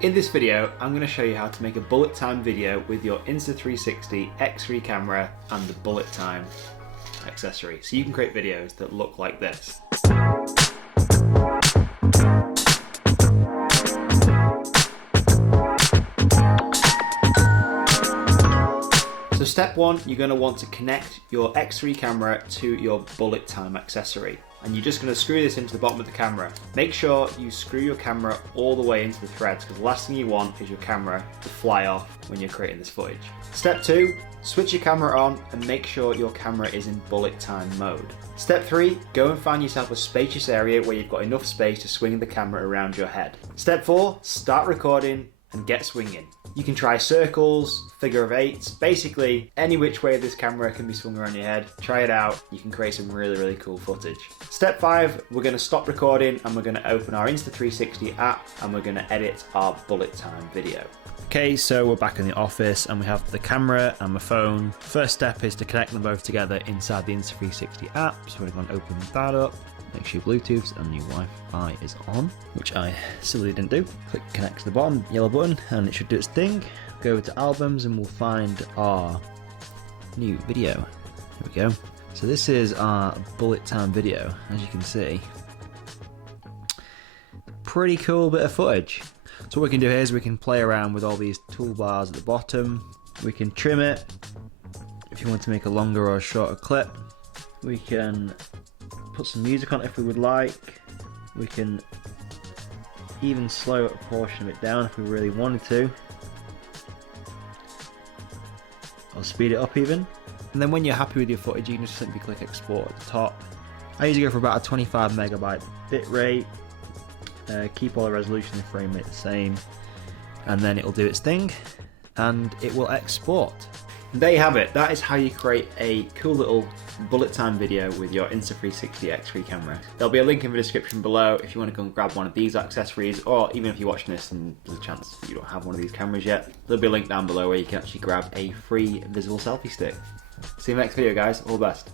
In this video, I'm going to show you how to make a bullet time video with your Insta360 X3 camera and the bullet time accessory. So you can create videos that look like this. So step one, you're going to want to connect your X3 camera to your bullet time accessory. And you're just going to screw this into the bottom of the camera. Make sure you screw your camera all the way into the threads, because the last thing you want is your camera to fly off when you're creating this footage. Step two, switch your camera on and make sure your camera is in bullet time mode. Step three, go and find yourself a spacious area where you've got enough space to swing the camera around your head. Step four, start recording and get swinging. You can try circles, figure of eights, basically any which way this camera can be swung around your head. Try it out, you can create some really cool footage. Step five, we're going to stop recording and we're going to open our Insta360 app and we're going to edit our bullet time video. Okay, so we're back in the office and we have the camera and my phone. First step is to connect them both together inside the Insta360 app. So we're going to open that up. Make sure your Bluetooth and your Wi-Fi is on, which I silly didn't do. Click connect to the bottom, yellow button, and it should do its thing. Go to albums and we'll find our new video. Here we go. So this is our bullet time video, as you can see. Pretty cool bit of footage. So what we can do here is we can play around with all these toolbars at the bottom. We can trim it if you want to make a longer or a shorter clip. We can put some music on it if we would like. We can even slow a portion of it down if we really wanted to, or speed it up even. And then when you're happy with your footage, you can just simply click export at the top. I usually go for about a 25 megabyte bit rate, keep all the resolution and frame rate the same, and then it will do its thing and it will export. And there you have it. That is how you create a cool little bullet time video with your Insta360 X3 camera. There'll be a link in the description below if you want to go and grab one of these accessories, or even if you're watching this and there's a chance you don't have one of these cameras yet, there'll be a link down below where you can actually grab a free visible selfie stick. See you in the next video, guys. All the best.